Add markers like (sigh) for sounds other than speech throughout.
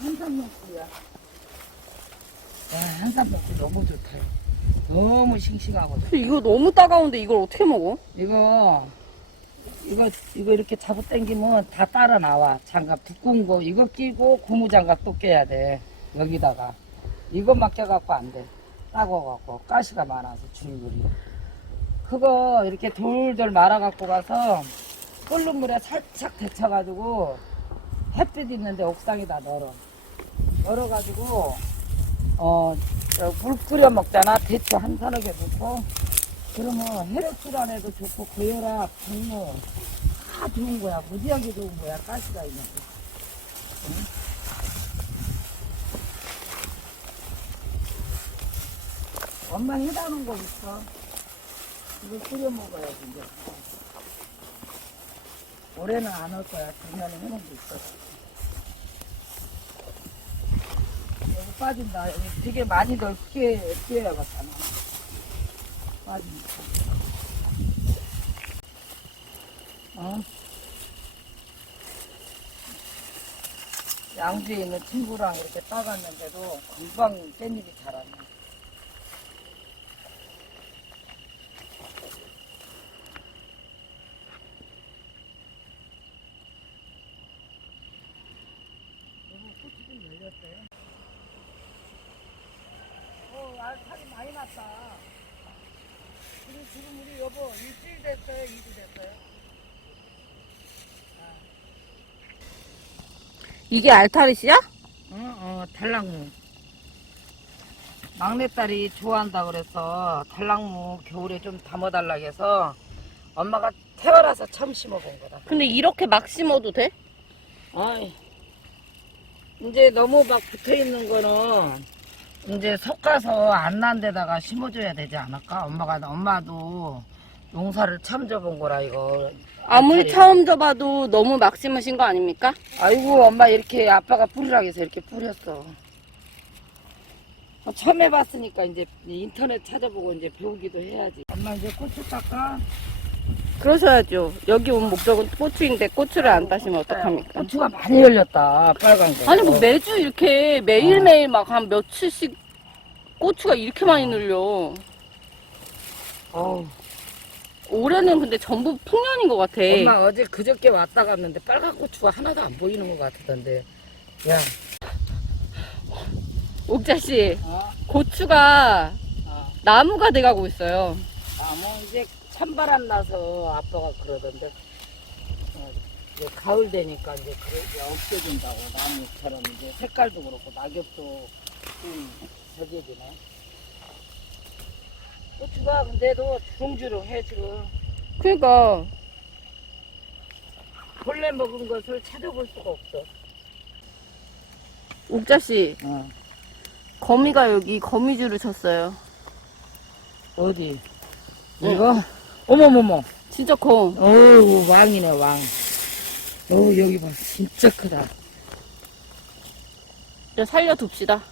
한산목이야. 야, 한산목이 너무 좋다. 너무 싱싱하거든. 근데 이거 너무 따가운데 이걸 어떻게 먹어? 이거, 이거, 이거 이렇게 잡고 당기면 다 따라 나와. 장갑 두꺼운 거, 이거 끼고 고무장갑 또 껴야 돼. 여기다가. 이것만 껴갖고 안 돼. 따가워갖고. 가시가 많아서 줄줄이. 그거 이렇게 돌돌 말아갖고 가서 끓는 물에 살짝 데쳐가지고 햇빛 있는데 옥상에다 널어. 널어가지고, 어, 저물 끓여 먹잖아. 대추 한개 넣고. 그러면 혈액 질환에도 좋고 고혈압, 당뇨 다 좋은 거야. 무지하게 좋은 거야. 가시가 있는 거. 응? 엄마 해다 놓은 거 있어. 이거 끓여 먹어야지 이제. 올해는 안 올 거야. 작년에 해놓은 게 있어. 여기 빠진다. 되게 많이 넓게 끼어야겠다. 빠진다. 어? 양주에 있는 친구랑 이렇게 따갔는데도 금방 깻잎이 자랐네. 여보, 꽃이 좀 열렸어요. 어, 알살이 많이 났다. 그리고 지금 우리 여보 일주일 됐어요? 이주 됐어요? 이게 알타리시야? 어, 어, 달랑무. 막내딸이 좋아한다 그래서 달랑무 겨울에 좀 담아달라 해서 엄마가 태어나서 처음 심어본 거다. 근데 이렇게 막 심어도 돼? 아이, 이제 너무 막 붙어 있는 거는 이제 섞어서 안 난 데다가 심어줘야 되지 않을까? 엄마가, 엄마도 농사를 처음 져본 거라, 이거. 아무리 알타리. 처음 접어도 너무 막 심으신 거 아닙니까? 아이고 엄마 이렇게 아빠가 뿌리라 해서 이렇게 뿌렸어. 어, 처음 해봤으니까 이제 인터넷 찾아보고 이제 배우기도 해야지. 엄마 이제 고추 닦아. 그러셔야죠. 여기 온 목적은 고추인데 고추를 안 따시면 어떡합니까? 고추가 많이 열렸다. 빨간 거. 아니 뭐 매주 이렇게 매일매일 막 한 며칠씩 고추가 이렇게 많이 늘려. 어우, 올해는 근데 전부 풍년인 것 같아. 엄마 어제 그저께 왔다 갔는데 빨간 고추가 하나도 안 보이는 것 같던데. 야. 옥자 씨, 어? 고추가 어. 나무가 돼가고 있어요. 아, 뭐 이제 찬바람 나서 아빠가 그러던데. 어, 이제 가을 되니까 이제 그래 이제 없어진다고 나무처럼 이제 색깔도 그렇고 낙엽도 좀 저기지네. 고추가 근데도 주렁주렁해 지금. 그러니까 본래 먹은 것을 찾아볼 수가 없어. 옥자 씨, 어. 거미가 여기 거미줄을 쳤어요. 어디? 응. 이거? 어머머머. 진짜 커. 어우 왕이네 왕. 어우 여기 봐 진짜 크다. 이제 살려둡시다.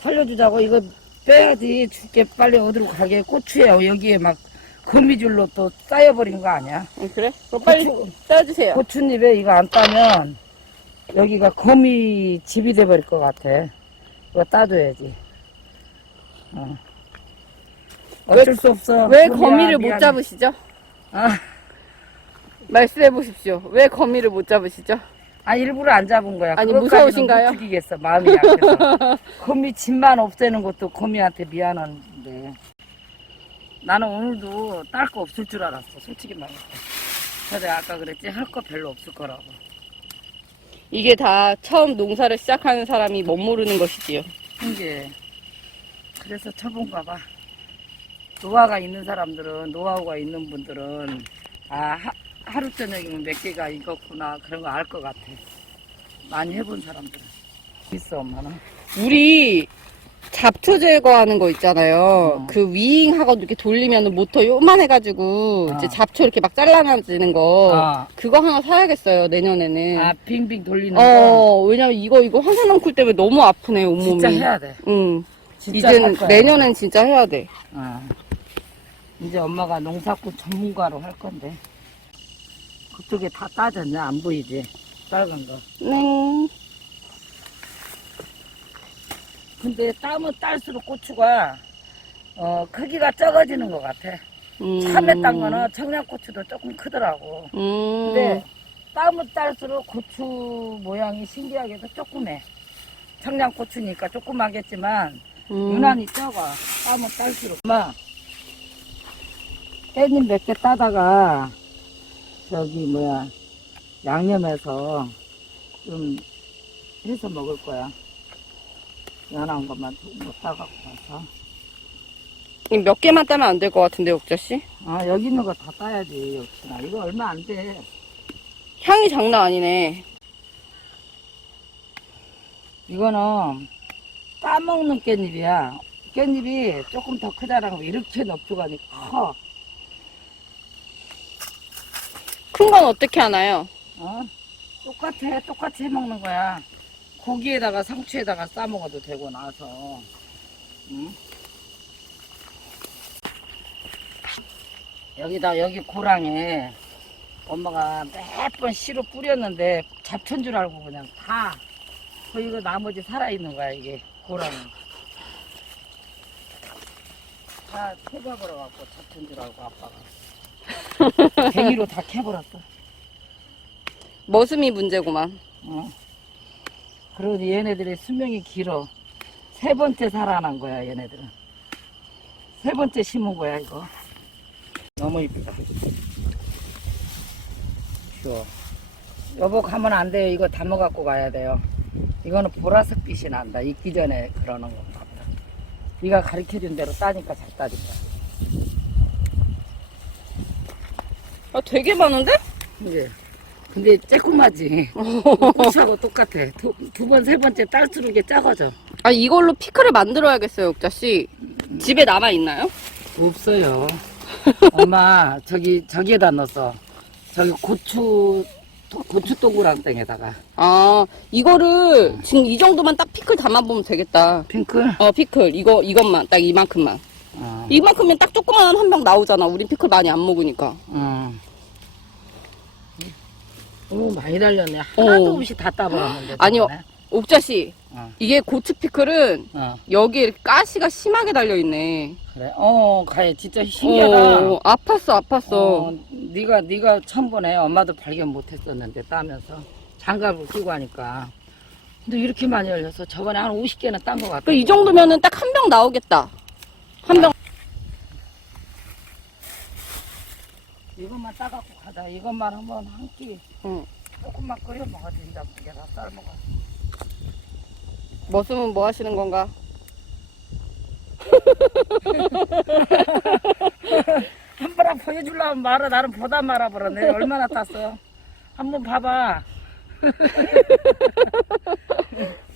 살려주자고 이거 빼야지 죽게 빨리 어디로 가게 고추에 여기에 막 거미줄로 또 쌓여버린 거 아니야? 응, 그래? 그럼 빨리 고추, 따주세요. 고추잎에 이거 안 따면 여기가 거미 집이 돼버릴 것 같아. 이거 따줘야지. 어. 어쩔 수 없어. 왜 거미를 못. 잡으시죠? 아, 말씀해 보십시오. 왜 거미를 못 잡으시죠? 아 일부러 안 잡은 거야. 아니, 그것까지는 무서우신가요? 못 죽이겠어 마음이 약해서. (laughs) 거미 집만 없애는 것도 거미한테 미안한데. 나는 오늘도 딸 거 없을 줄 알았어. 솔직히 말해서. 그래 아까 그랬지 할 거 별로 없을 거라고. 이게 다 처음 농사를 시작하는 사람이 멋모르는 것이지요. 이게 그래서 쳐본가 봐. 노화가 있는 사람들은 노하우가 있는 분들은 아 하, 하루 저녁이면 몇 개가 익었구나 그런 거 알 것 같아. 많이 해본 사람들은 있어 엄마는. 우리 잡초 제거하는 거 있잖아요. 음. 그 위잉 하고 이렇게 돌리면 모터 요만해가지고 아. 이제 잡초 이렇게 막 잘라놔지는 거 아. 그거 하나 사야겠어요 내년에는. 아 빙빙 돌리는 거어 왜냐면 이거 이거 화산왕쿨 때문에 너무 아프네 온몸이. 진짜 해야 돼. 응. 진짜 이젠. 내년엔 진짜 해야 돼. 어. 이제 엄마가 농사꾼 전문가로 할 건데 그쪽에 다 따졌냐 안 보이지 빨간 거 네. 근데 따면 딸수록 고추가 어, 크기가 적어지는 것 같아. 음. 참외 딴 거는 청양고추도 조금 크더라고. 음. 근데 따면 딸수록 고추 모양이 신기하게도 조그매. 청양고추니까 조그마겠지만 음. 유난히 적어. 따면 딸수록. 엄마, 깻잎 몇 개 따다가 저기 뭐야 양념해서 좀 해서 먹을 거야. 연한 것만 못 따갖고 가서. 이몇 개만 따면 안 될 것 같은데, 옥자 씨? 아 여기 있는 거 다 따야지 역시나. 이거 얼마 안 돼. 향이 장난 아니네. 이거는 따먹는 깻잎이야. 깻잎이 조금 더 크다라고 이렇게 넙죽하니 커. 큰 건 어떻게 하나요? 어? 똑같아. 똑같이 해 먹는 거야. 고기에다가 상추에다가 싸 먹어도 되고 나서. 응? 여기다 여기 고랑에 엄마가 몇 번 씨로 뿌렸는데 잡초인 줄 알고 그냥 다 거의 이거 나머지 살아있는 거야 이게 고랑이 다 캐버려 갖고 잡초인 줄 알고 아빠가 (laughs) 갱이로 다 캐버렸어 머슴이 문제구만. 어. 그러니 얘네들의 수명이 길어. 세 번째 살아난 거야, 얘네들은. 세 번째 심은 거야, 이거. 너무 이쁘다. 귀여워. 여보, 가면 안 돼요. 이거 담아 갖고 가야 돼요. 이거는 보라색 빛이 난다. 익기 전에 그러는 건가 보다. 네가 가르쳐준 대로 따니까 잘 따진다. 아, 되게 많은데? 그지? 근데 쬐끔하지. 꽃하고 똑같아. 두, 두 번, 세 번째 딸수록 게 작아져. 아, 이걸로 피클을 만들어야겠어요, 옥자 씨. 집에 남아 있나요? 없어요. (laughs) 엄마, 저기, 저기에다 넣었어. 저기 고추, 도- 고추 동그랑 땡에다가. 아, 이거를 지금 이 정도만 딱 피클 담아보면 되겠다. 핑클? 어, 피클. 이거, 이것만. 딱 이만큼만. 어, 이만큼면 딱 조그만한 한 병 나오잖아. 우린 피클 많이 안 먹으니까. 어. 오, 많이 달렸네. 하나도 어. 없이 다 따버렸는데. 아니요. 저번에. 옥자 씨. 어, 이게 고추 피클은 어, 여기에 이렇게 가시가 심하게 달려있네. 그래. 어, 가해. 진짜 신기하다. 어, 아팠어, 아팠어. 어, 네가 네가 처음 보네. 엄마도 발견 못했었는데 따면서 장갑을 끼고 하니까. 근데 이렇게 많이 열려서 저번에 한 50개는 딴 것 같아. 그 이 정도면은 딱 한 병 나오겠다. 한 병. 이것만 따갖고 가자. 이것만 한번 한 끼 응. 조금만 끓여 먹어도 된다. 이게 다 썰먹어. 머슴은 뭐 하시는 건가? (laughs) 한 번만 보여주려면 말아. 나는 보다 말아버렸네. 얼마나 땄어. 한번 봐봐. (laughs)